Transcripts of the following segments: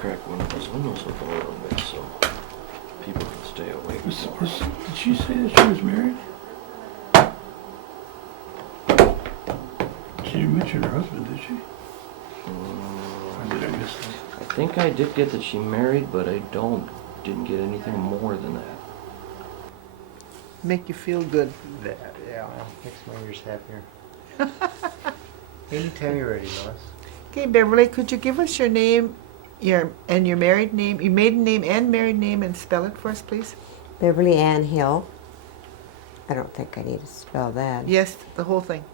crack one of those windows open a little bit so people can stay awake more. Did she say that she was married? She didn't mention her husband, did she? Or did I miss that? I think I did get that she married, but I didn't get anything more than that. Make you feel good. Yeah, makes my ears happier. Anytime you're ready, Lois. Okay, Beverly, could you give us your name, your married name, your maiden name and married name, and spell it for us, please? Beverly Ann Hill. I don't think I need to spell that. Yes, the whole thing.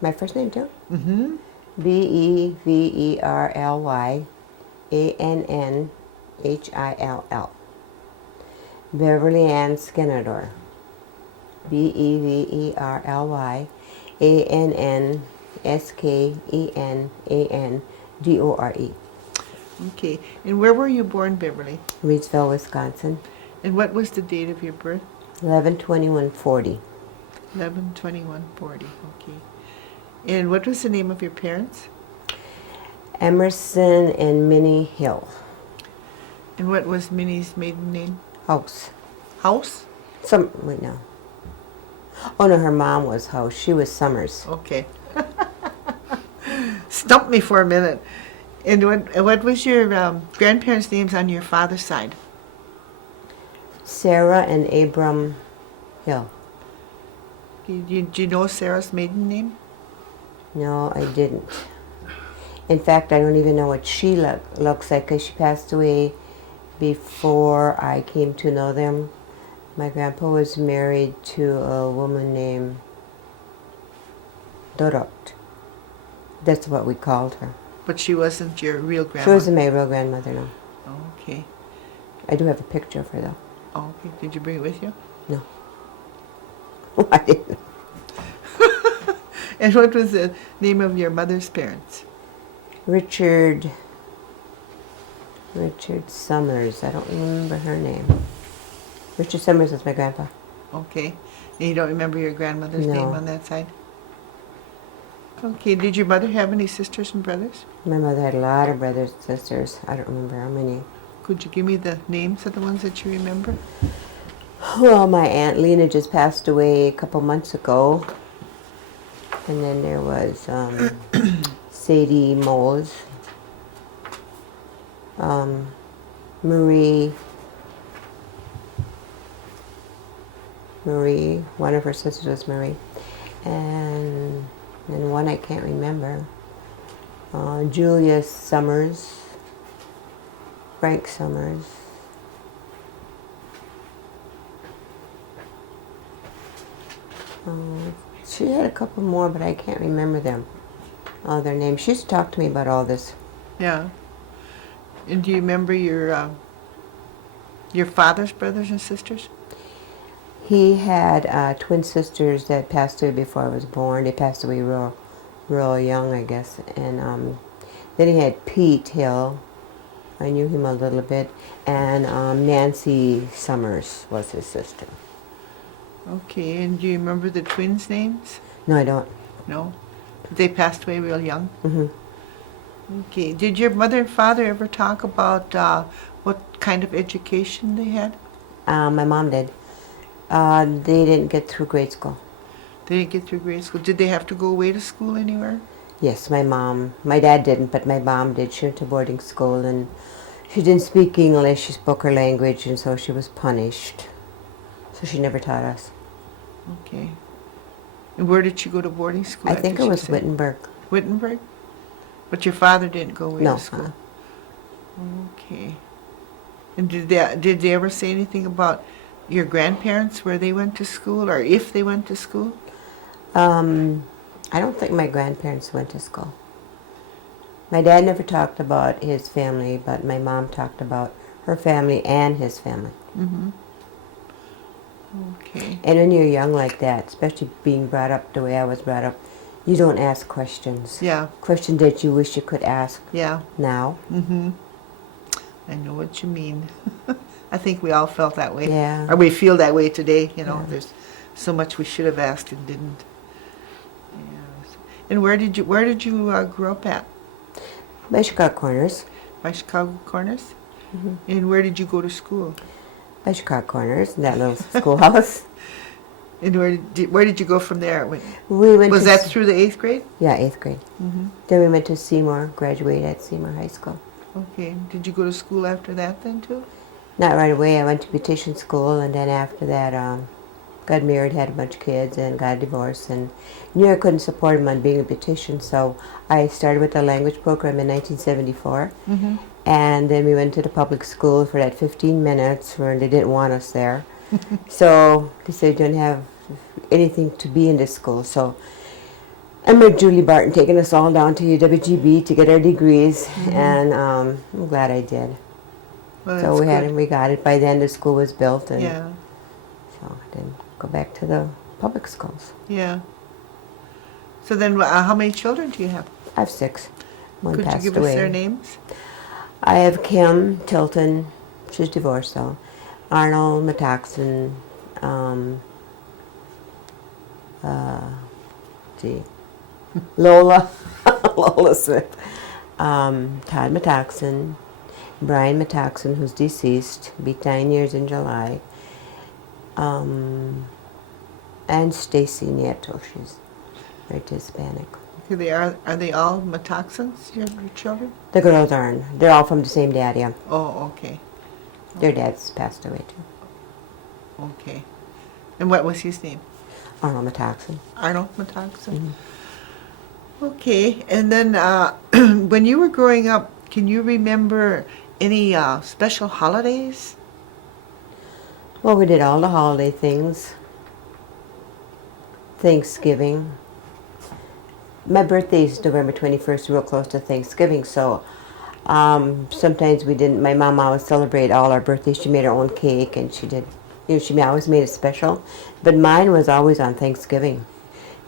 My first name too? Mm-hmm. Beverly Annhill. Beverly Ann Skenandore. Beverly Annskenandore. Okay, and where were you born, Beverly? Reedsville, Wisconsin. And what was the date of your birth? 11/21/40. 11/21/40. Okay. And what was the name of your parents? Emerson and Minnie Hill. And what was Minnie's maiden name? House. House? Wait, no. Oh no, her mom was House. She was Summers. Okay. Stumped me for a minute. And what was your grandparents' names on your father's side? Sarah and Abram Hill. Do you know Sarah's maiden name? No, I didn't. In fact, I don't even know what she looks like because she passed away before I came to know them. My grandpa was married to a woman named Dorot. That's what we called her. But she wasn't your real grandma? She wasn't my real grandmother, no. Okay. I do have a picture of her, though. Oh, okay. Did you bring it with you? No. I didn't. And what was the name of your mother's parents? Richard Summers. I don't remember her name. Richard Summers was my grandpa. Okay. And you don't remember your grandmother's No. name on that side? Okay. Did your mother have any sisters and brothers? My mother had a lot of brothers and sisters. I don't remember how many. Could you give me the names of the ones that you remember? Well, my Aunt Lena just passed away a couple months ago. And then there was Sadie Moles, Marie, one of her sisters was Marie, and one I can't remember. Julia Summers, Frank Summers. She had a couple more, but I can't remember them. Their names. She used to talk to me about all this. Yeah. And do you remember your father's brothers and sisters? He had twin sisters that passed away before I was born. They passed away real young, I guess. And then he had Pete Hill. I knew him a little bit. And Nancy Summers was his sister. Okay. And do you remember the twins' names? No, I don't. No? They passed away real young? Mm-hmm. Okay. Did your mother and father ever talk about what kind of education they had? My mom did. They didn't get through grade school. They didn't get through grade school. Did they have to go away to school anywhere? Yes, my mom. My dad didn't, but my mom did. She went to boarding school, and she didn't speak English. She spoke her language, and so she was punished. So she never taught us. Okay. And where did she go to boarding school? I think it was Wittenberg. Wittenberg? But your father didn't go away No. to school? Okay. And did they ever say anything about your grandparents, where they went to school, or if they went to school? I don't think my grandparents went to school. My dad never talked about his family, but my mom talked about her family and his family. Mm-hmm. Okay. And when you're young like that, especially being brought up the way I was brought up, you don't ask questions. Yeah. Questions that you wish you could ask Yeah. now. Mm-hmm. I know what you mean. I think we all felt that way. Yeah. Or we feel that way today, you know. Yeah. There's so much we should have asked and didn't. Yes. And where did you grow up at? By Chicago Corners. by Chicago Corners? Mhm. And where did you go to school? By Chicago Corners, in that little schoolhouse. And where did you go from there? We went Was to that through the 8th grade? Yeah, 8th grade. Mm-hmm. Then we went to Seymour, graduated at Seymour High School. Okay. Did you go to school after that then too? Not right away. I went to beautician school, and then after that, got married, had a bunch of kids, and got a divorce. And knew I couldn't support him on being a beautician, so I started with the language program in 1974. Mm-hmm. And then we went to the public school for that 15 minutes where they didn't want us there. So they said you don't have anything to be in this school. So I met Julie Barton taking us all down to UWGB to get our degrees, and I'm glad I did. Well, So that's good. we got it. By then the school was built, and Yeah. so I didn't go back to the public schools. Yeah. So then, how many children do you have? I have 6. One Could you passed give away. us their names? I have Kim Tilton. She's divorced though. Arnold Metaxen. Lola. Lola Smith. Todd Metaxen. Brian Metaxen, who's deceased, be 9 years in July. And Stacy Nieto. She's right Hispanic. Are they all Metoxins, your children? The girls aren't. They're all from the same dad, yeah. Oh, okay. Their dad's passed away too. Okay. And what was his name? Arnold Metaxen. Arnold Metoxin? Mhm. Okay. And then when you were growing up, can you remember any special holidays? Well, we did all the holiday things. Thanksgiving. My birthday is November 21st, real close to Thanksgiving, so sometimes we didn't. My mom always celebrated all our birthdays. She made her own cake, and she did, she always made it special. But mine was always on Thanksgiving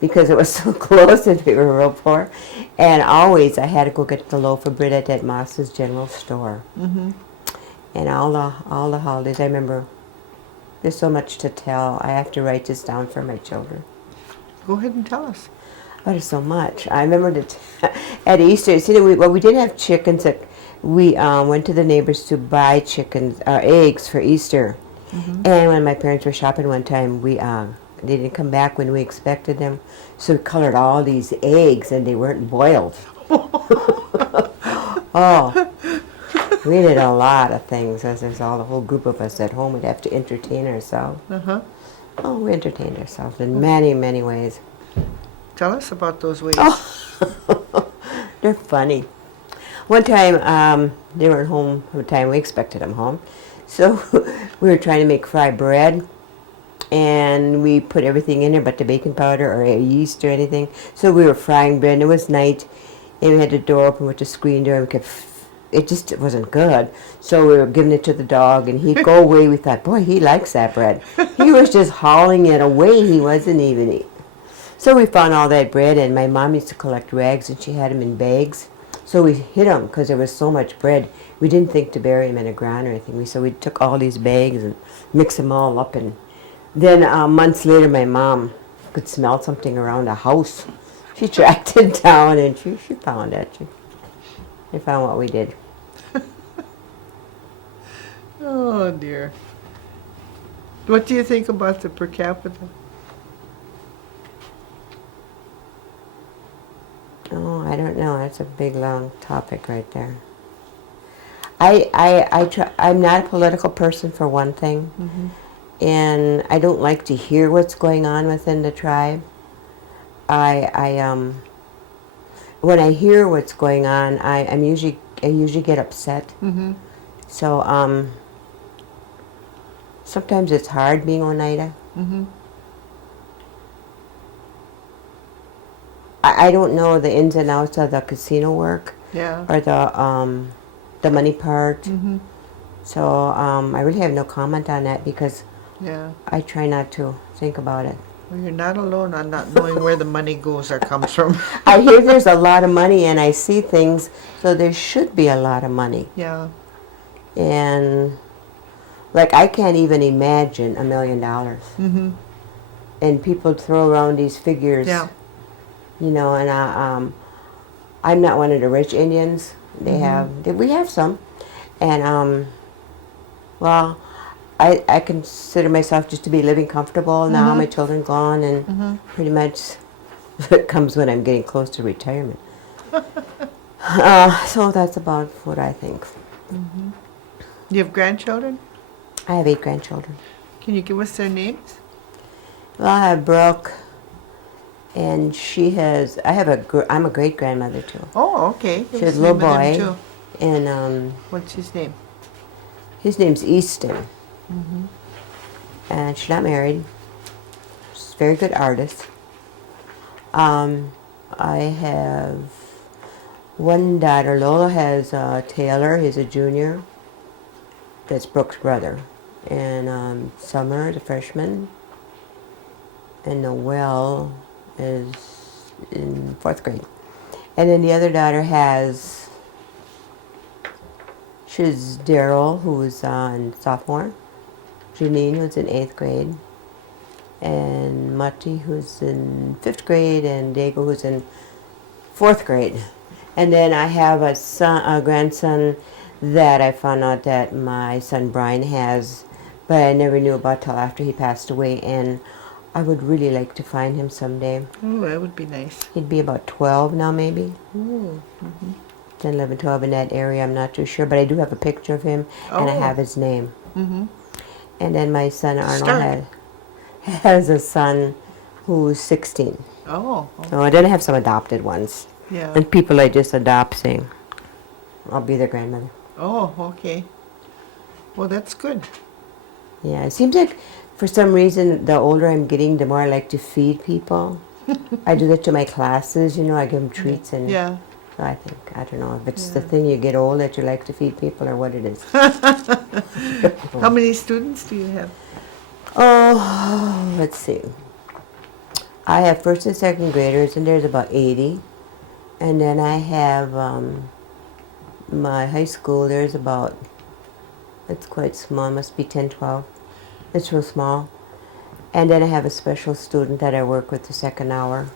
because it was so close and we were real poor. And always I had to go get the loaf of bread at that Moss's General Store. Mm-hmm. And all the holidays, I remember. There's so much to tell. I have to write this down for my children. Go ahead and tell us. Oh, there's so much. I remember that at Easter, see, we did have chickens. We went to the neighbors to buy chickens, eggs for Easter. Mm-hmm. And when my parents were shopping one time, they didn't come back when we expected them. So we colored all these eggs, and they weren't boiled. Oh, we did a lot of things. As there's all a whole group of us at home, we'd have to entertain ourselves. Uh-huh. Oh, we entertained ourselves in many, many ways. Tell us about those ways. Oh, they're funny. One time, they weren't home at the time we expected them home. So we were trying to make fried bread, and we put everything in there but the baking powder or yeast or anything. So we were frying bread, and it was night, and we had the door open with the screen door, and we kept, it wasn't good. So we were giving it to the dog, and he'd go away. We thought, boy, he likes that bread. He was just hauling it away. He wasn't even eating. So we found all that bread, and my mom used to collect rags, and she had them in bags. So we hid them because there was so much bread. We didn't think to bury them in a ground or anything. So we took all these bags and mixed them all up. And then months later, my mom could smell something around the house. She tracked it down, and she found it. She found what we did. Oh, dear. What do you think about the per capita? Oh, I don't know. That's a big, long topic right there. I'm not a political person, for one thing. Mm-hmm. And I don't like to hear what's going on within the tribe. When I hear what's going on, I usually get upset. Mm-hmm. So sometimes it's hard being Oneida. Mm-hmm. I don't know the ins and outs of the casino work Yeah. or the money part. Mm-hmm. So I really have no comment on that because Yeah. I try not to think about it. Well, you're not alone on not knowing where the money goes or comes from. I hear there's a lot of money, and I see things, so there should be a lot of money. Yeah. And like I can't even imagine $1 million. Mm-hmm. And people throw around these figures. Yeah. You know, and I'm not one of the rich Indians, They we have some, and well, I consider myself just to be living comfortable now. My children gone, and pretty much it comes when I'm getting close to retirement. So that's about what I think. You have grandchildren? I have 8 grandchildren. Can you give us their names? Well, I have Brooke, and she has. I'm a great grandmother too. Oh, okay. She Give has us a the little name of them, boy, too. and What's his name? his name's Easton, and she's not married. She's a very good artist. I have one daughter. Lola has Taylor. He's a junior. That's Brooke's brother, and Summer is a freshman, and Noelle is in 4th grade. And then the other daughter she's Daryl, who's on sophomore, Janine, who's in 8th grade, and Mati, who's in 5th grade, and Diego, who's in 4th grade. And then I have a grandson that I found out that my son Brian has, but I never knew about till after he passed away, and I would really like to find him someday. Oh, that would be nice. He'd be about 12 now, maybe. Oh. 10, 11, 12 in that area, I'm not too sure, but I do have a picture of him, and I Oh. have his name. Mm-hmm. And then my son Arnold Start. has a son who's 16. Oh. So I then I have some adopted ones. Yeah. And people I just adopt saying, I'll be their grandmother. Oh, okay. Well, that's good. Yeah, it seems like for some reason the older I'm getting, the more I like to feed people. I do that to my classes, I give them treats, and Yeah. so I don't know if it's the Yeah. thing you get old that you like to feed people or what it is. How many students do you have? Oh, let's see. I have 1st and 2nd graders, and there's about 80. And then I have my high school, there's about, it's quite small, must be 10, 12. It's real small. And then I have a special student that I work with the 2nd hour.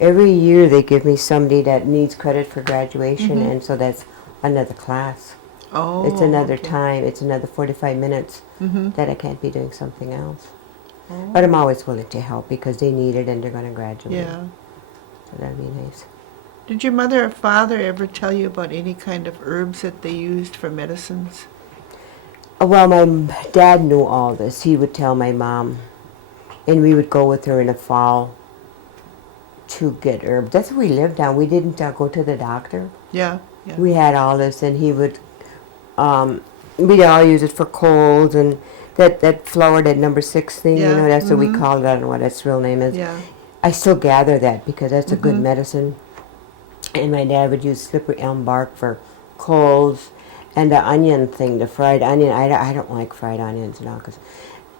Every year they give me somebody that needs credit for graduation, and so that's another class. Oh. It's another okay. time, it's another 45 minutes Mm-hmm. that I can't be doing something else. Oh. But I'm always willing to help because they need it and they're going to graduate. Yeah. So that'd be nice. Did your mother or father ever tell you about any kind of herbs that they used for medicines? Well, my dad knew all this. He would tell my mom, and we would go with her in the fall to get herbs. That's where we lived down. We didn't go to the doctor. Yeah. Yeah. We had all this, and he would, we'd all use it for colds, and that flower, that number 6 thing, Yeah, that's what we call it. I don't know what its real name is. Yeah. I still gather that because that's a good medicine. And my dad would use slippery elm bark for colds, and the onion thing, the fried onion. I don't like fried onions now because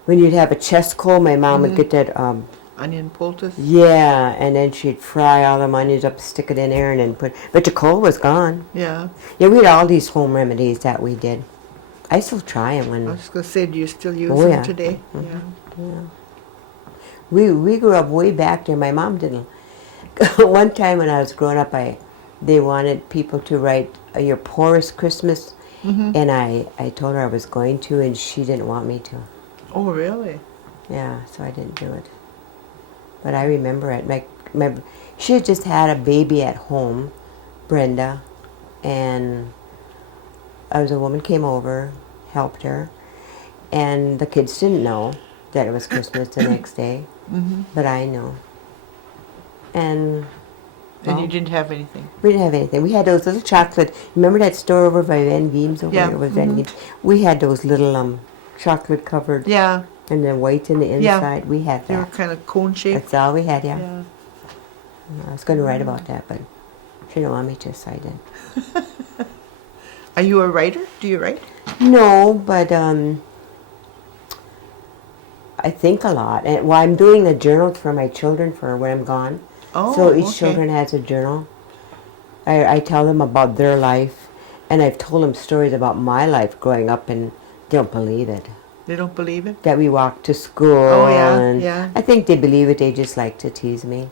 when you'd have a chest cold, my mom would get that. Onion poultice? Yeah, and then she'd fry all them onions up, stick it in there, and then but the cold was gone. Yeah. Yeah, we had all these home remedies that we did. I still try them I when. was going to say, do you still use Oh, them yeah. today? Yeah. Yeah. We grew up way back there. My mom didn't. One time when I was growing up, they wanted people to write your poorest Christmas, and I told her I was going to, and she didn't want me to. Oh, really? Yeah, so I didn't do it. But I remember it. She had just had a baby at home, Brenda, and a woman came over, helped her, and the kids didn't know that it was Christmas the next day, but I knew. And And you didn't have anything? we didn't have anything. We had those little chocolate. Remember that store over by Van Geem's over Yeah, there? It was Van Geem's. We had those little chocolate covered Yeah. and then white in the Yeah. inside. We had They were that. kind of cone shaped. That's all we had, yeah. Yeah. I was going to write about that, but she didn't want me to, so I didn't. Are you a writer? Do you write? No, but I think a lot. And well, I'm doing a journal for my children for when I'm gone. Oh, So each okay. children has a journal. I tell them about their life, and I've told them stories about my life growing up, and they don't believe it. They don't believe it? That we walked to school. Oh, yeah, and yeah. I think they believe it. They just like to tease me.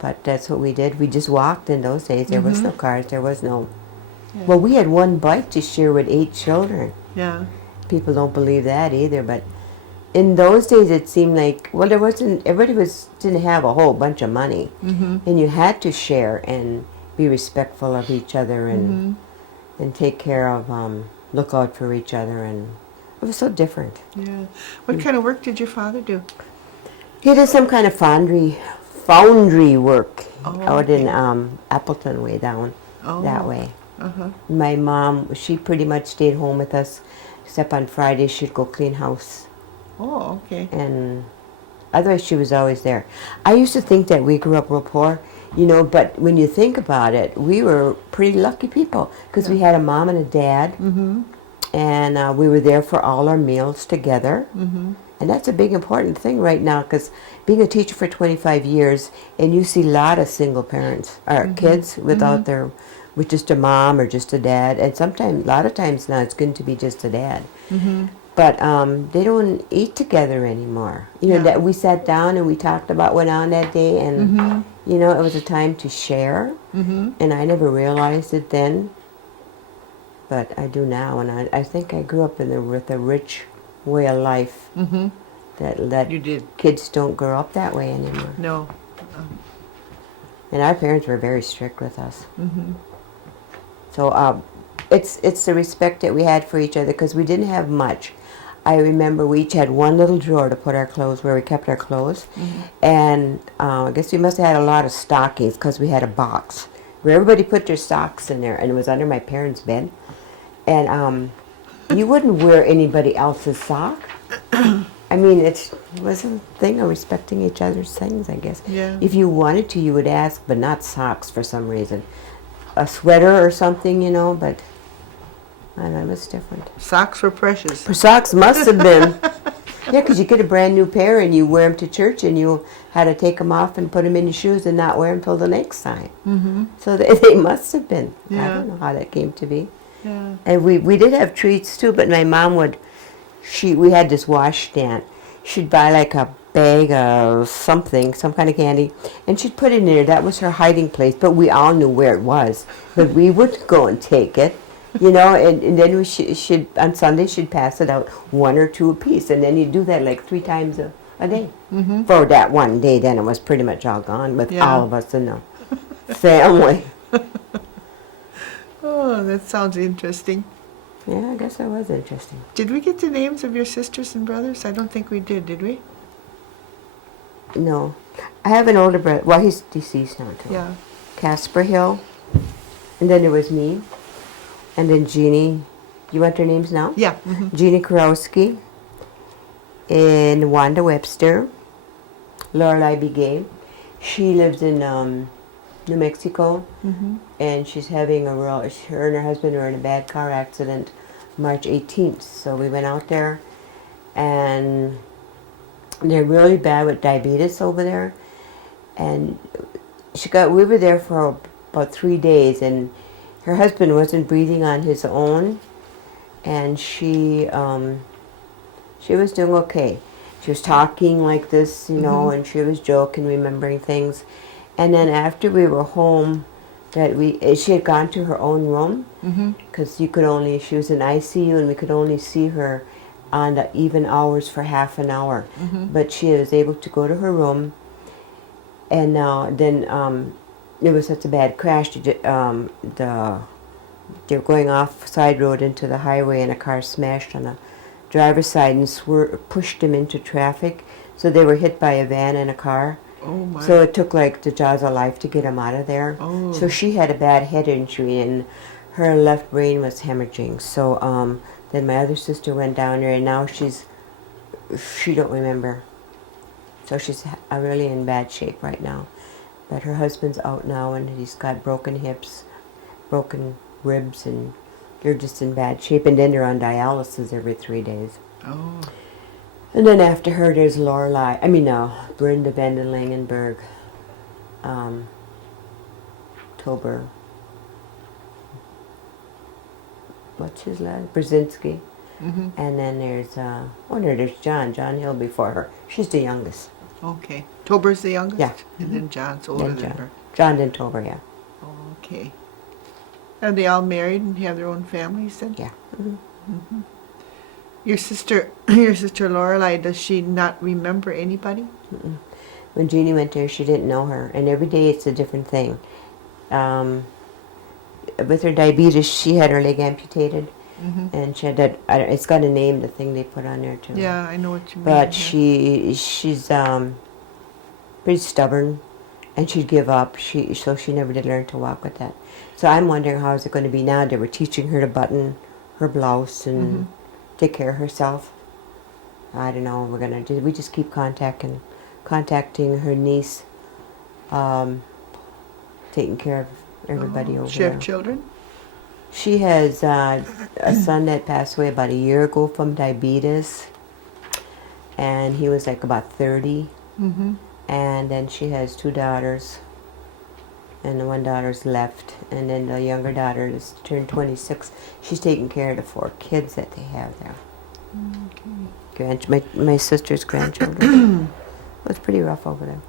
But that's what we did. We just walked in those days. There was no cars. There was no... Yeah. Well, we had one bike to share with 8 children. Yeah. People don't believe that either, but in those days it seemed like, well, there wasn't, didn't have a whole bunch of money. And you had to share and be respectful of each other and take care of, look out for each other, and it was so different. Yeah. What kind of work did your father do? He did some kind of foundry work out okay. in Appleton way down that way. Uh-huh. My mom, she pretty much stayed home with us, except on Fridays she'd go clean house. Oh, okay. And otherwise she was always there. I used to think that we grew up real poor, you know, but when you think about it, we were pretty lucky people because we had a mom and a dad, and we were there for all our meals together. And that's a big important thing right now, because being a teacher for 25 years, and you see a lot of single parents, or kids without with just a mom or just a dad, and sometimes, a lot of times now it's good to be just a dad. But they don't eat together anymore. You know, that we sat down and we talked about what went on that day, and you know, it was a time to share. And I never realized it then, but I do now, and I think I grew up with a rich way of life that You did. kids don't grow up that way anymore. No. And our parents were very strict with us. So it's the respect that we had for each other, because we didn't have much. I remember we each had one little drawer to put our clothes, where we kept our clothes. And I guess we must have had a lot of stockings, because we had a box where everybody put their socks in there, and it was under my parents' bed. And you wouldn't wear anybody else's sock. I mean, it was a thing of respecting each other's things, I guess. Yeah. If you wanted to, you would ask, but not socks for some reason. A sweater or something, you know, but I don't know, it was different. Socks were precious. Socks must have been. Yeah, because you get a brand new pair and you wear them to church, and you had to take them off and put them in your shoes and not wear them till the next time. So they must have been. I Yeah. don't know how that came to be. Yeah. And we did have treats too, but my mom we had this wash stand. She'd buy like a bag of something, some kind of candy, and she'd put it in there. That was her hiding place, but we all knew where it was. But we would go and take it, you know, and then she'd on Sunday she'd pass it out 1 or 2 apiece, and then you'd do that like 3 times a day. For that one day, then it was pretty much all gone with Yeah. all of us in the family. Oh, that sounds interesting. Yeah, I guess that was interesting. Did we get the names of your sisters and brothers? I don't think we did we? No. I have an older brother. Well, he's deceased now, too. Yeah. Casper Hill. And then there was me. And then Jeannie. You want their names now? Yeah. Jeannie Karowski. And Wanda Webster. Lorelei Begay. She lives in New Mexico. And she's having her and her husband were in a bad car accident March 18th. So we went out there, and they're really bad with diabetes over there. And we were there for about 3 days, and her husband wasn't breathing on his own, and she was doing okay. She was talking like this, you know, and she was joking, remembering things. And then after we were home, she had gone to her own room, because she was in ICU, and we could only see her on the even hours for half an hour. But she was able to go to her room, and then it was such a bad crash. They were going off side road into the highway, and a car smashed on the driver's side and pushed them into traffic. So they were hit by a van and a car. Oh my. So it took like the jaws of life to get them out of there. Oh. So she had a bad head injury, and her left brain was hemorrhaging. So then my other sister went down there, and now she don't remember. So she's really in bad shape right now. But her husband's out now, and he's got broken hips, broken ribs, and they're just in bad shape. And then they're on dialysis every 3 days. Oh. And then after her, there's Brenda Vanden Langenberg, Tober, what's his last? Brzezinski. And then there's John Hill before her. She's the youngest. Okay. Tober's the youngest? Yeah. And then John's older Then than John. her. John and Tober, yeah. Okay. Are they all married and have their own families then? Yeah. Mhm. Your sister, your sister Lorelai, does she not remember anybody? Mm-mm. When Jeannie went there, she didn't know her, and every day it's a different thing. With her diabetes, she had her leg amputated, and she had that. It's got a name, the thing they put on there too. Yeah, I know what you mean. But yeah. she's pretty stubborn, and she'd give up. So she never did learn to walk with that. So I'm wondering how is it going to be now? They were teaching her to button her blouse and take care of herself. I don't know what we're gonna do. We just keep contacting her niece, taking care of everybody over She there. have children? She has a son that passed away about a year ago from diabetes, and he was like about 30. Mm-hmm. And then she has 2 daughters, and the one daughter's left, and then the younger daughter is turned 26. She's taking care of the 4 kids that they have there. Okay. My sister's grandchildren. It was pretty rough over there.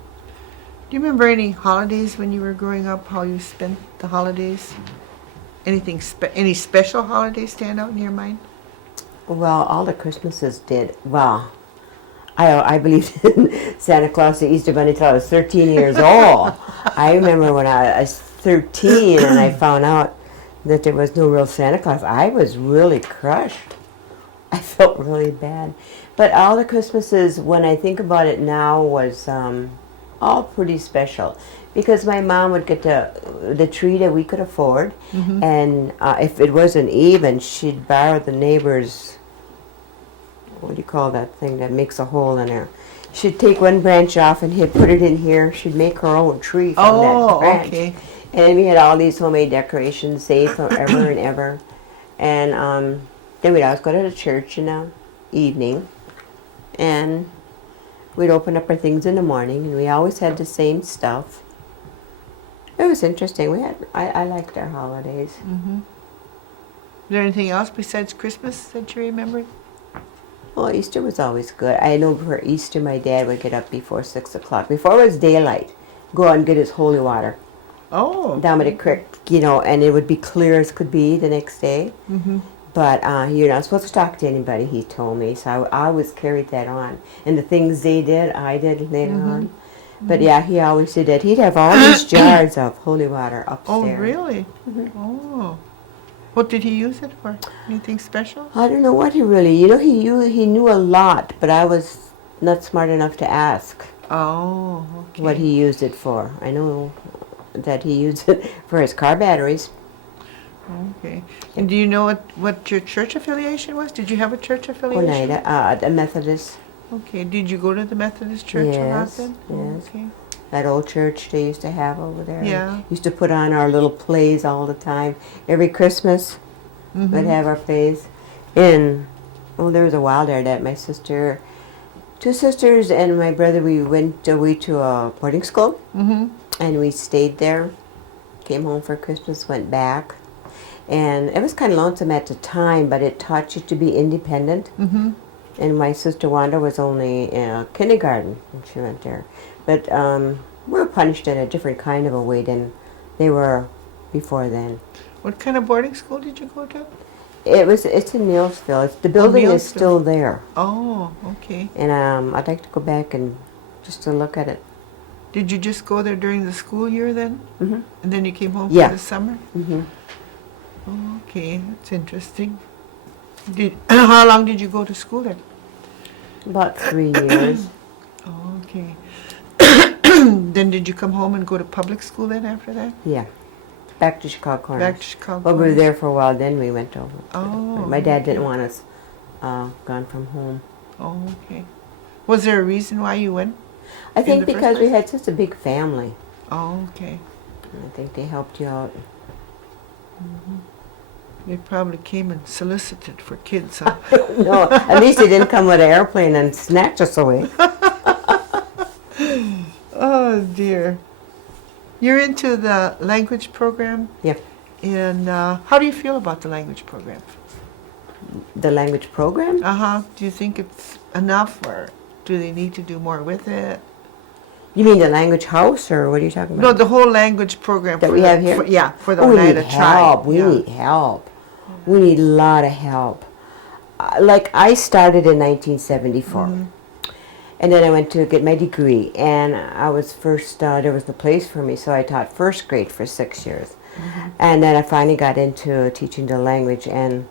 Do you remember any holidays when you were growing up, how you spent the holidays? Any special holidays stand out in your mind? Well, all the Christmases did. Well, I believed in Santa Claus, the Easter Bunny, until I was 13 years old. I remember when I was 13 and I found out that there was no real Santa Claus. I was really crushed. I felt really bad. But all the Christmases, when I think about it now, was all pretty special. Because my mom would get the tree that we could afford, and if it wasn't even, she'd borrow the neighbor's, what do you call that thing that makes a hole in there? She'd take one branch off and put it in here. She'd make her own tree from that branch. Okay. And we had all these homemade decorations saved forever and ever. And then we'd always go to the church in the evening, and we'd open up our things in the morning, and we always had the same stuff. It was interesting. I liked our holidays. Mm-hmm. Is there anything else besides Christmas that you remember? Well, Easter was always good. I know for Easter, my dad would get up before 6 o'clock. Before it was daylight, go out and get his holy water Oh. down by the creek, and it would be clear as could be the next day. Mm-hmm. But you're not supposed to talk to anybody, he told me. So I always carried that on. And the things they did, I did later on. But yeah, he always did that. He'd have all these jars of holy water upstairs. Oh, really? Oh. What did he use it for? Anything special? I don't know what he really, he knew a lot, but I was not smart enough to ask Oh, okay. what he used it for. I know that he used it for his car batteries. Okay. And do you know what your church affiliation was? Did you have a church affiliation? Oneida, a Methodist. Okay. Did you go to the Methodist church a lot Yes, then? yes. Okay. That old church they used to have over there. Yeah. Used to put on our little plays all the time. Every Christmas, we'd have our plays. And, there was a while there that my sister, 2 sisters and my brother, we went away to a boarding school. Mm-hmm. And we stayed there. Came home for Christmas, went back. And it was kind of lonesome at the time, but it taught you to be independent. Mm-hmm. And my sister Wanda was only in kindergarten when she went there. But we were punished in a different kind of a way than they were before then. What kind of boarding school did you go to? It's in Neilsville. The building is Neilsville. still there. Oh, okay. And I'd like to go back and just to look at it. Did you just go there during the school year then? Mm-hmm. And then you came home Yeah. for the summer? Mm-hmm. Oh, okay, that's interesting. How long did you go to school there? About 3 years. Oh, okay. Then did you come home and go to public school then after that? Yeah. Back to Chicago Corners. Back to Chicago? Well, we were there for a while, then we went over. Oh, My dad didn't okay. want us gone from home. Oh, okay. Was there a reason why you went? I think the first because we place? had such a big family. Oh, okay. I think they helped you out. They probably came and solicited for kids, huh? No, at least they didn't come with an airplane and snatch us away. Oh, dear. You're into the language program? Yeah. And how do you feel about the language program? The language program? Uh-huh. Do you think it's enough, or do they need to do more with it? You mean the language house, or what are you talking No, about? the whole language program. That for we the- have here? for- yeah, for the Oh, we need Oneida tribe. help. We Yeah. need help. We need a lot of help. Like, I started in 1974. Mm-hmm. And then I went to get my degree. And I was first, there was no place for me, so I taught first grade for 6 years. Mm-hmm. And then I finally got into teaching the language. And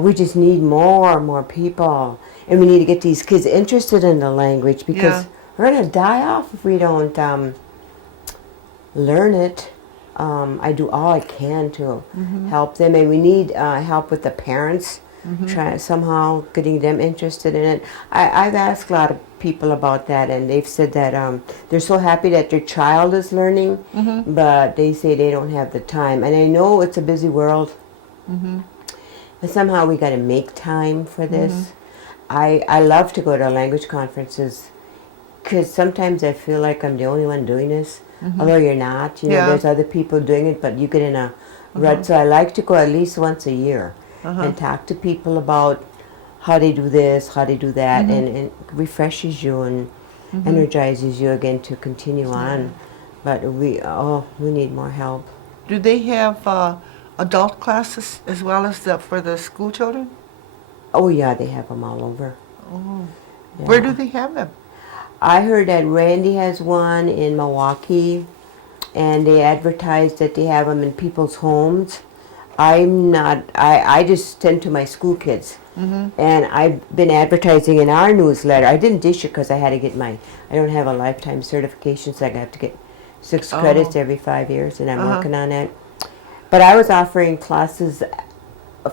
we just need more and more people. And we need to get these kids interested in the language, because Yeah. we're going to die off if we don't learn it. I do all I can to help them, and we need help with the parents, try somehow getting them interested in it. I've asked a lot of people about that, and they've said that they're so happy that their child is learning, but they say they don't have the time. And I know it's a busy world, but somehow we got to make time for this. I love to go to language conferences, because sometimes I feel like I'm the only one doing this, although you're not. You know, Yeah. there's other people doing it, but you get in a rut. So I like to go at least once a year and talk to people about how they do this, how they do that, and it refreshes you and energizes you again to continue on. But we need more help. Do they have adult classes as well as for the school children? Oh yeah, they have them all over. Oh. Yeah. Where do they have them? I heard that Randy has one in Milwaukee, and they advertise that they have them in people's homes. I'm not, I just tend to my school kids. And I've been advertising in our newsletter. I didn't this year because I had to get I don't have a lifetime certification, so I have to get 6 credits every 5 years, and I'm working on it. But I was offering classes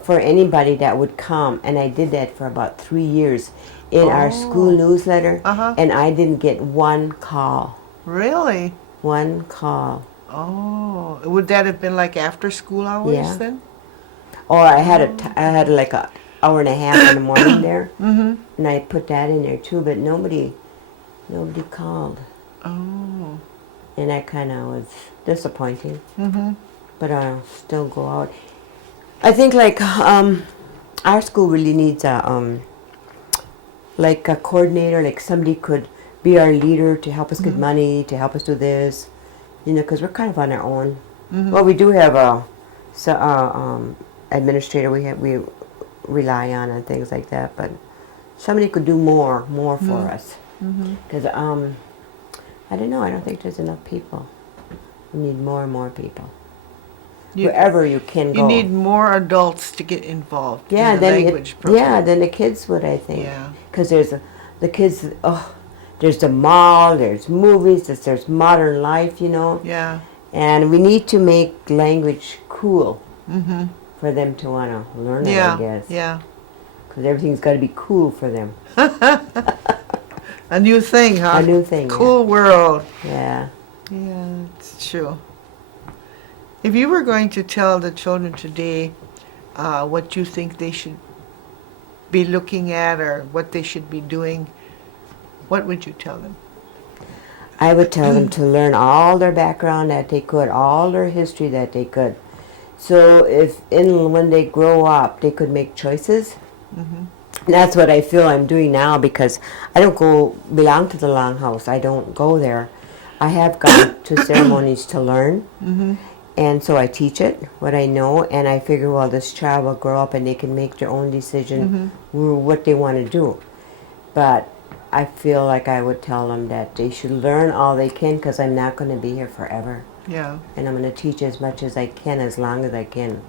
for anybody that would come, and I did that for about 3 years in our school newsletter, and I didn't get one call. Really? One call. Oh, would that have been like after school hours Yeah. then? Or I had like a hour and a half in the morning there, and I put that in there too, but nobody called, Oh. and that kind of was disappointing. But I'll still go out. I think like our school really needs like a coordinator, like somebody could be our leader to help us get money, to help us do this, you know, because we're kind of on our own. Well, we do have a administrator we rely on and things like that, but somebody could do more for us. Because I don't know, I don't think there's enough people. We need more and more people. Wherever you can go. You need more adults to get involved Yeah, in the then language program. then the kids would, I think. Yeah. Because the kids. There's the mall. There's movies. There's modern life. You know. Yeah. And we need to make language cool for them to want to learn it. I guess. Yeah. Because everything's got to be cool for them. A new thing, huh? A new thing. Cool world. Yeah. Yeah, it's true. If you were going to tell the children today what you think they should be looking at or what they should be doing, what would you tell them? I would tell them to learn all their background that they could, all their history that they could. So when they grow up, they could make choices. That's what I feel I'm doing now, because I don't belong to the Longhouse. I don't go there. I have gone to ceremonies to learn. And so I teach it, what I know, and I figure, well, this child will grow up and they can make their own decision what they want to do. But I feel like I would tell them that they should learn all they can, because I'm not going to be here forever. Yeah. And I'm going to teach as much as I can, as long as I can.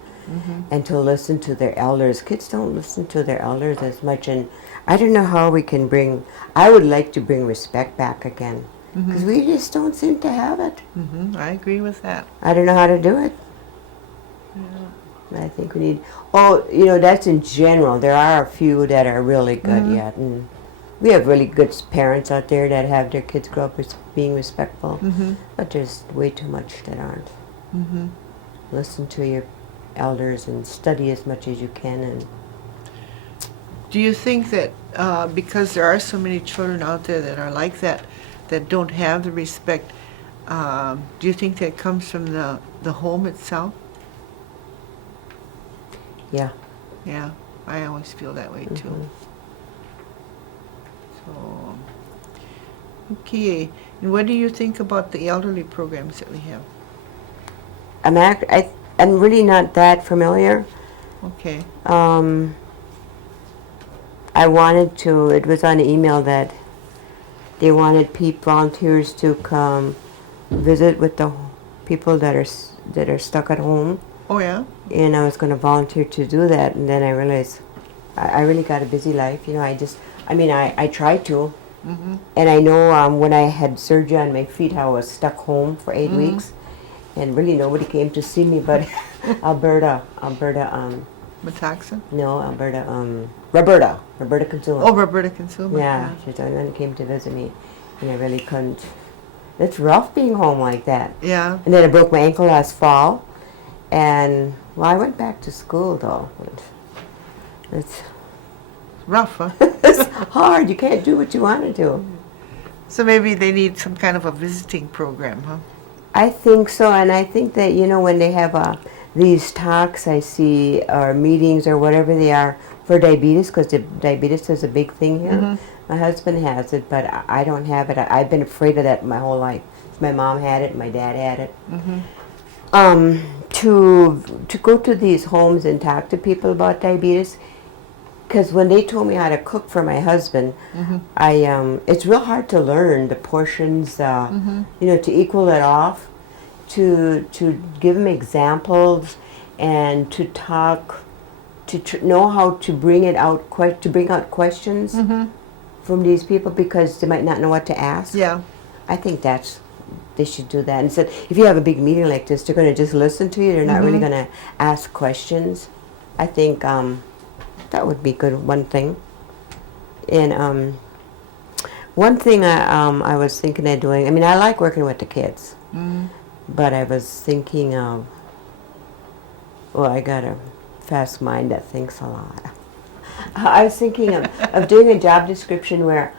And to listen to their elders. Kids don't listen to their elders as much, and I don't know how we can I would like to bring respect back again. Because we just don't seem to have it. I agree with that. I don't know how to do it. I think we need, that's in general. There are a few that are really good yet. And we have really good parents out there that have their kids grow up being respectful. But there's way too much that aren't. Listen to your elders and study as much as you can. And Do you think that because there are so many children out there that are like that don't have the respect, do you think that comes from the home itself? yeah. Yeah, I always feel that way too. So, okay, And what do you think about the elderly programs that we have? I'm really not that familiar. Okay. I wanted to, it was on the email that they wanted volunteers to come visit with the people that are stuck at home. Oh, yeah? And I was going to volunteer to do that, and then I realized I really got a busy life. You know, I tried to, Mm-hmm. and I know when I had surgery on my feet, how I was stuck home for 8 weeks, and really nobody came to see me but Roberta, Metaxa? Roberta Consuma. Oh, Roberta Consuma. Yeah, she's the one who came to visit me, and I really couldn't. It's rough being home like that. Yeah. And then I broke my ankle last fall, and well, I went back to school though. It's Rough, huh? it's hard. You can't do what you want to do. So maybe they need some kind of a visiting program, huh? I think so, and I think that when they have these talks, I see, or meetings or whatever they are for diabetes, because diabetes is a big thing here. Mhm. My husband has it, but I don't have it. I've been afraid of that my whole life. My mom had it, my dad had it. Mm-hmm. To go to these homes and talk to people about diabetes, because when they told me how to cook for my husband, it's real hard to learn the portions, to equal it off, to give him examples, and to talk, to know how to bring out questions from these people, because they might not know what to ask. Yeah. I think they should do that. Instead, if you have a big meeting like this, they're going to just listen to you. They're not really going to ask questions. I think that would be good. One thing. And one thing I was thinking of doing. I mean, I like working with the kids, but I was thinking of. Well, I got a fast mind that thinks a lot. I was thinking of doing a job description where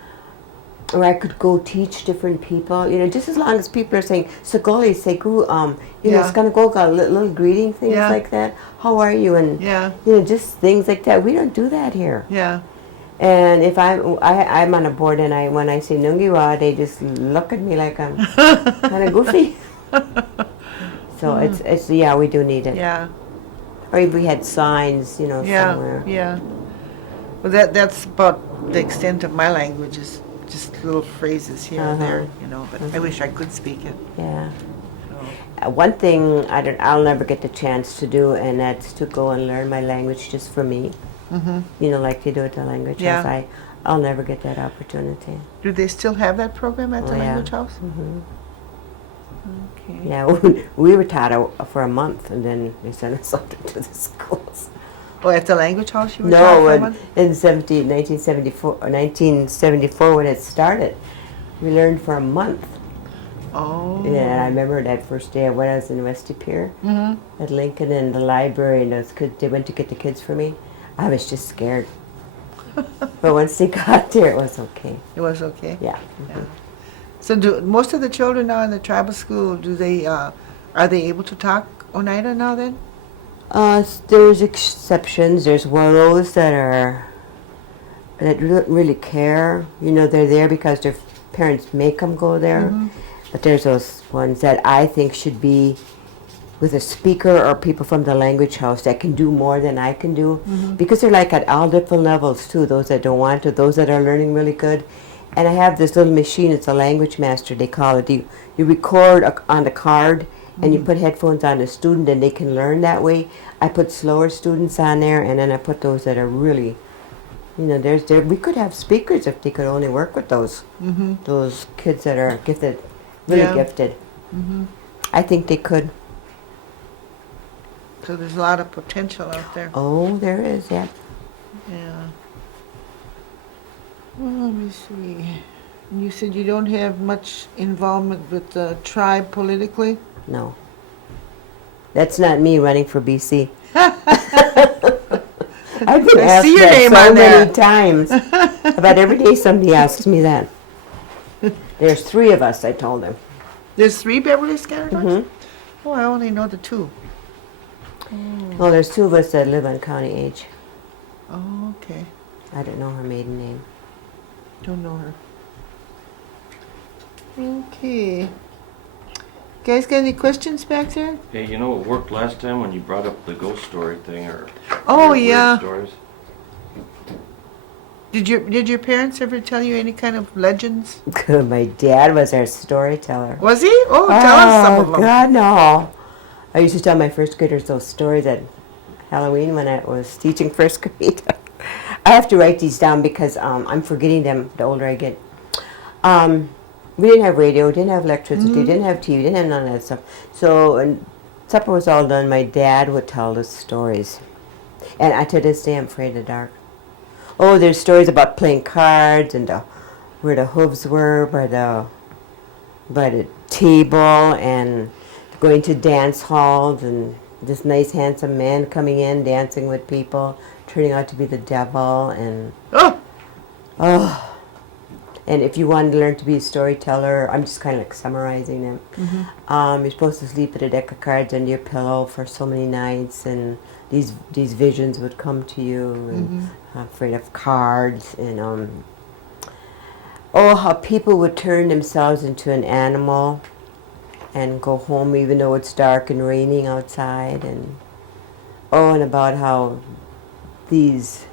I could go teach different people, just as long as people are saying, Sagoli, Segu, it's going to go little greeting things like that. How are you? And, just things like that. We don't do that here. Yeah. And if I'm on a board and when I say Nungiwa, they just look at me like I'm kind of goofy. So it's we do need it. Yeah. Or if we had signs, somewhere. Yeah. Well, that's about the extent of my language, is just little phrases here and there, but I wish I could speak it. Yeah. So. One thing I'll never get the chance to do, and that's to go and learn my language just for me. Like they do at the language house. I'll never get that opportunity. Do they still have that program at the language house? Okay. Yeah, we were taught for a month, and then they sent us out to the schools. Oh, at the language house you were taught for a month? In 1974 when it started, we learned for a month. Oh. Yeah, and I remember that first day when I was in West Pier at Lincoln in the library, and those kids, they went to get the kids for me. I was just scared. But once they got there, it was okay. It was okay? Yeah. Yeah. So do most of the children now in the tribal school, are they able to talk Oneida now then? There's exceptions. There's those that really care. They're there because their parents make them go there. But there's those ones that I think should be with a speaker or people from the language house that can do more than I can do. Because they're like at all different levels too. Those that don't want to, those that are learning really good. And I have this little machine, it's a language master, they call it. You record on the card, and you put headphones on the student, and they can learn that way. I put slower students on there, and then I put those that are really, we could have speakers if they could only work with those kids that are gifted, really gifted. I think they could. So there's a lot of potential out there. Oh, there is, yeah. Yeah. Well, let me see. You said you don't have much involvement with the tribe politically? No. That's not me running for BC. I've been asked see your that name so on many there. times. About every day somebody asks me that. There's 3 of us, I told them. There's 3 Beverly Skenandores? Oh, I only know the 2. Well, there's 2 of us that live on county age. Oh, okay. I don't know her maiden name. Don't know her. Okay. Guys, got any questions back there? Hey, you know what worked last time when you brought up the ghost story thing or Oh, weird yeah. stories? Did your parents ever tell you any kind of legends? My dad was our storyteller. Was he? Oh, tell us some of them. God, no. I used to tell my first graders those stories at Halloween when I was teaching first grade. I have to write these down because I'm forgetting them the older I get. We didn't have radio, didn't have electricity, didn't have TV, didn't have none of that stuff. So when supper was all done, my dad would tell us stories. And to this day, I'm afraid of the dark. Oh, there's stories about playing cards and where the hooves were by the table and going to dance halls and this nice handsome man coming in dancing with people, turning out to be the devil and and if you wanted to learn to be a storyteller, I'm just kind of like summarizing them. You're supposed to sleep with a deck of cards under your pillow for so many nights, and these visions would come to you, and afraid of cards, and how people would turn themselves into an animal and go home even though it's dark and raining outside, and about how these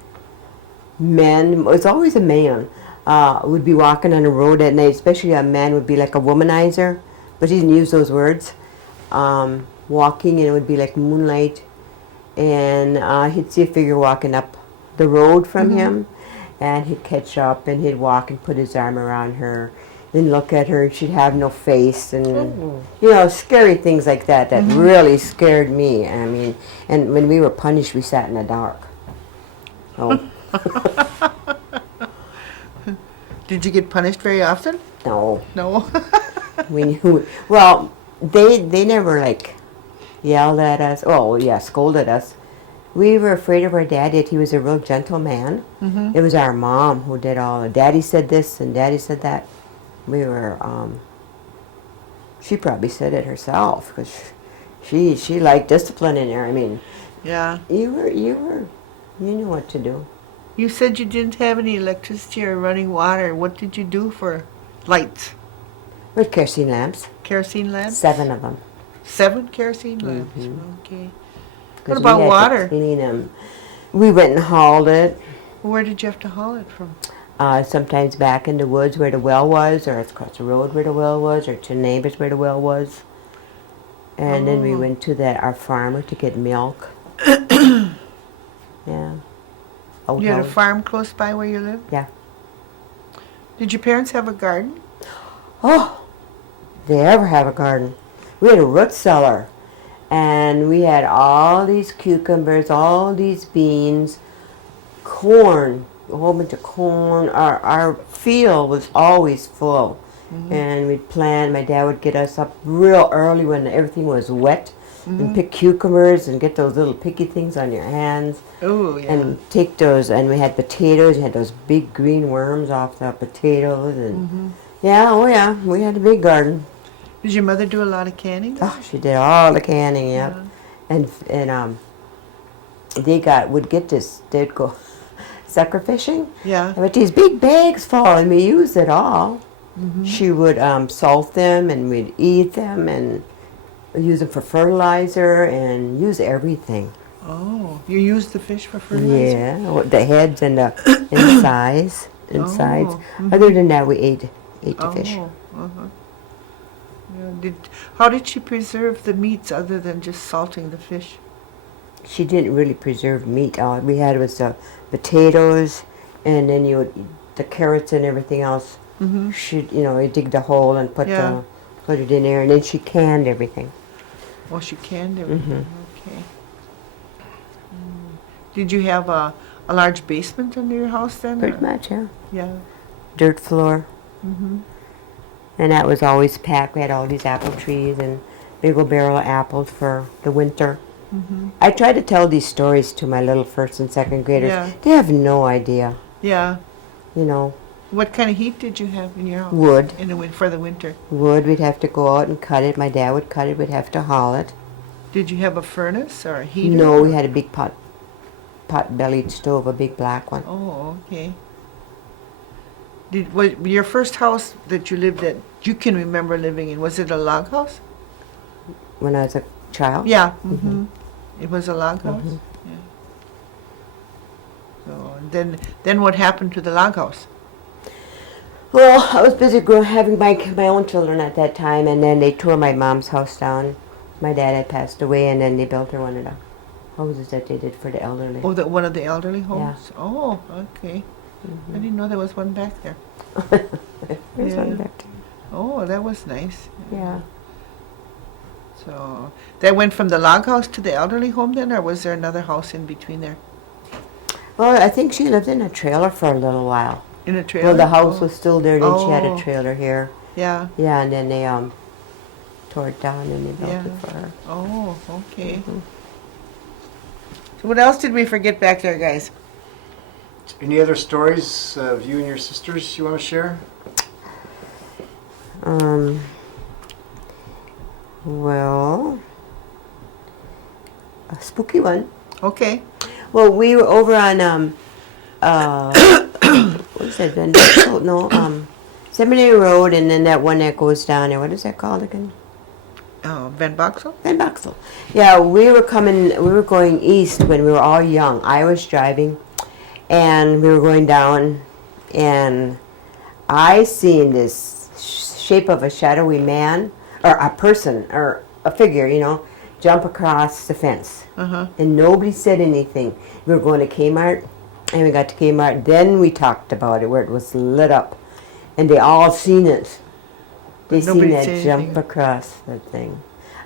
men, it's always a man, would be walking on a road at night, especially a man would be like a womanizer, but he didn't use those words. Walking, and it would be like moonlight, and he'd see a figure walking up the road from him, and he'd catch up and he'd walk and put his arm around her and look at her, and she'd have no face, and scary things like that really scared me. I mean, and when we were punished, we sat in the dark. Oh. Did you get punished very often? No. No. We knew. Well, they never like yelled at us. Oh yeah, scolded us. We were afraid of our dad, yet he was a real gentle man. It was our mom who did all. Daddy said this and Daddy said that. We were. She probably said it herself because she liked discipline in there. I mean. Yeah. You knew what to do. You said you didn't have any electricity or running water. What did you do for lights? With kerosene lamps. Kerosene lamps? 7 of them. 7 kerosene lamps. Okay. 'Cause What about we had water? to clean them. We went and hauled it. Where did you have to haul it from? Sometimes back in the woods where the well was, or across the road where the well was, or to neighbors where the well was. And then we went to our farmer to get milk. Yeah. You had a farm close by where you lived? Yeah. Did your parents have a garden? Oh, they ever have a garden. We had a root cellar, and we had all these cucumbers, all these beans, corn, a whole bunch of corn. Our field was always full, and we'd plant. My dad would get us up real early when everything was wet, and pick cucumbers and get those little picky things on your hands. Oh, yeah. And take those, and we had potatoes. We had those big green worms off the potatoes, and yeah, we had a big garden. Did your mother do a lot of canning? Oh, she did all the canning, yep. And would get this. They'd go sucker fishing. Yeah. But these big bags full, and we used it all. She would salt them, and we'd eat them, and use them for fertilizer, and use everything. Oh, you used the fish for fertilizer? Yeah, the heads and the insides. Other than that, we ate the fish. Yeah, how did she preserve the meats other than just salting the fish? She didn't really preserve meat. All we had was the potatoes, and then you would eat the carrots and everything else. She'd, you dig the hole and put it in there, and then she canned everything. Oh, she canned everything. Okay. Did you have a large basement under your house then? Pretty much, yeah. Yeah. Dirt floor. And that was always packed. We had all these apple trees and big old barrel of apples for the winter. I try to tell these stories to my little first and second graders. Yeah. They have no idea. Yeah. What kind of heat did you have in your house? Wood. For the winter? Wood. We'd have to go out and cut it. My dad would cut it. We'd have to haul it. Did you have a furnace or a heater? No, we had a big pot-bellied stove, a big black one. Oh, okay. Was your first house that you lived at you can remember living in? Was it a log house? When I was a child? Yeah. Mm-hmm. It was a log house? Mhm. Yeah. So then what happened to the log house? Well, I was busy having my own children at that time, and then they tore my mom's house down. My dad had passed away, and then they built her one of the houses that they did for the elderly. Oh, one of the elderly homes? Oh, okay. I didn't know there was one back there. There's Yeah. one back there. Oh, that was nice. Yeah. So that went from the log house to the elderly home then, or was there another house in between there? Well, I think she lived in a trailer for a little while. In a trailer? Well, the house Oh. was still there, then she had Oh. a trailer here. Yeah. Yeah, and then they tore it down and they built Yeah. it for her. Oh, okay. Mhm. So what else did we forget back there, guys? Any other stories of you and your sisters you want to share? Well, a spooky one. Okay. Well, we were over on what is that? No, Seminary Road, and then that one that goes down there. What is that called again? Van Boxel? Van Boxel. Yeah, we were going east when we were all young. I was driving, and we were going down, and I seen this shape of a shadowy man, or a person, or a figure, jump across the fence. Uh-huh. And nobody said anything. We were going to Kmart, and we got to Kmart. Then we talked about it, where it was lit up, and they all seen it. They seen nobody that said jump anything. across that thing.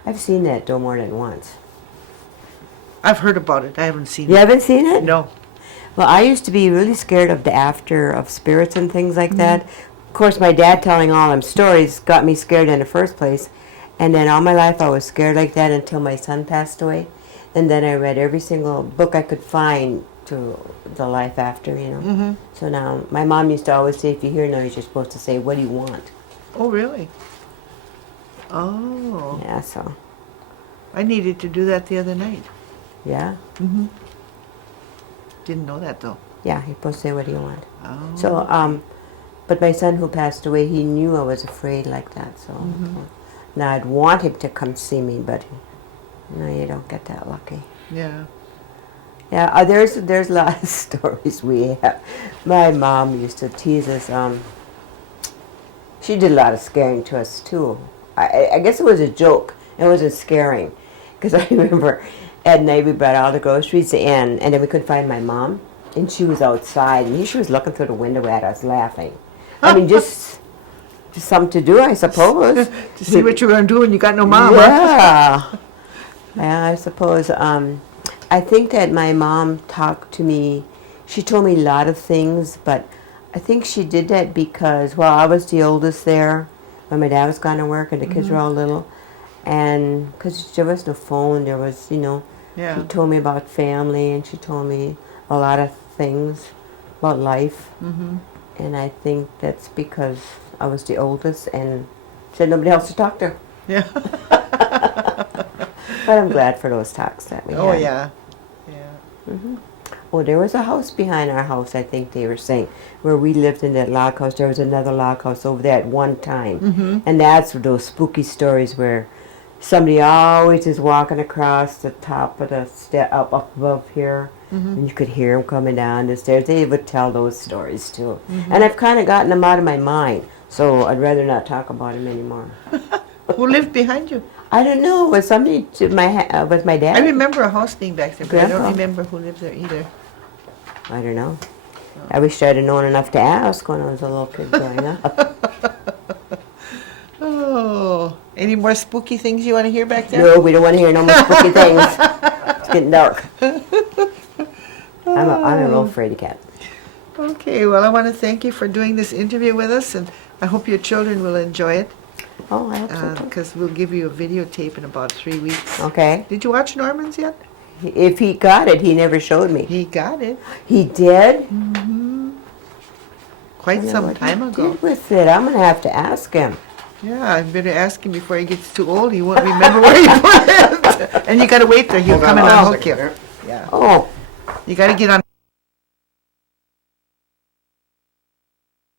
I've seen that though more than once. I've heard about it. I haven't seen You it. haven't seen it? No. Well, I used to be really scared of the after of spirits and things like Mm-hmm. that. Of course, my dad telling all them stories got me scared in the first place. And then all my life I was scared like that until my son passed away. And then I read every single book I could find to the life after, Mm-hmm. So now, my mom used to always say, if you hear noise, you're supposed to say, what do you want? Oh, really? Oh. Yeah, so, I needed to do that the other night. yeah. Mm-hmm. Didn't know that, though. Yeah, you're supposed to say, what do you want? Oh. So, but my son who passed away, he knew I was afraid like that. So now I'd want him to come see me, but you don't get that lucky. Yeah. Yeah, there's a lot of stories we have. My mom used to tease us. She did a lot of scaring to us too. I guess it was a joke. It wasn't scaring, because I remember at night we brought all the groceries in, and then we couldn't find my mom, and she was outside, and she was looking through the window at us, laughing. I mean, just something to do, I suppose. To see what you're going to do when you got no mom. Huh? Yeah. Yeah, I suppose. I think that my mom talked to me. She told me a lot of things, but I think she did that because, well, I was the oldest there when my dad was gone to work and the kids were all little. And because there was no phone, there was, Yeah. she told me about family, and she told me a lot of things about life. Mm-hmm. And I think that's because I was the oldest and she had nobody else to talk to. Yeah. But I'm glad for those talks that we had. Oh, yeah. Yeah. Oh, there was a house behind our house, I think they were saying, where we lived in that log house. There was another log house over there at one time. Mm-hmm. And that's those spooky stories where somebody always is walking across the top of the step up above here. Mm-hmm. And you could hear them coming down the stairs. They would tell those stories too. And I've kind of gotten them out of my mind, so I'd rather not talk about them anymore. Who lived behind you? I don't know. Was somebody to with my dad? I remember a house being back there, but I don't Grandpa. remember who lived there either. I don't know. I wish I'd have known enough to ask when I was a little kid growing up. Oh. Any more spooky things you want to hear back there? No, we don't want to hear no more spooky things. It's getting dark. I'm a real fraidy cat. Okay, well, I want to thank you for doing this interview with us, and I hope your children will enjoy it, Oh, I hope so too. because we'll give you a videotape in about 3 weeks. Okay. Did you watch Norman's yet? If he got it, he never showed me. He got it He did? quite I don't know some what he time ago. did with it. I'm going to have to ask him. Yeah, I better ask him before he gets too old. He won't remember where he put it. And you got to wait till he'll Hold on on and a unhook second you. there. Yeah, Oh, you got to get on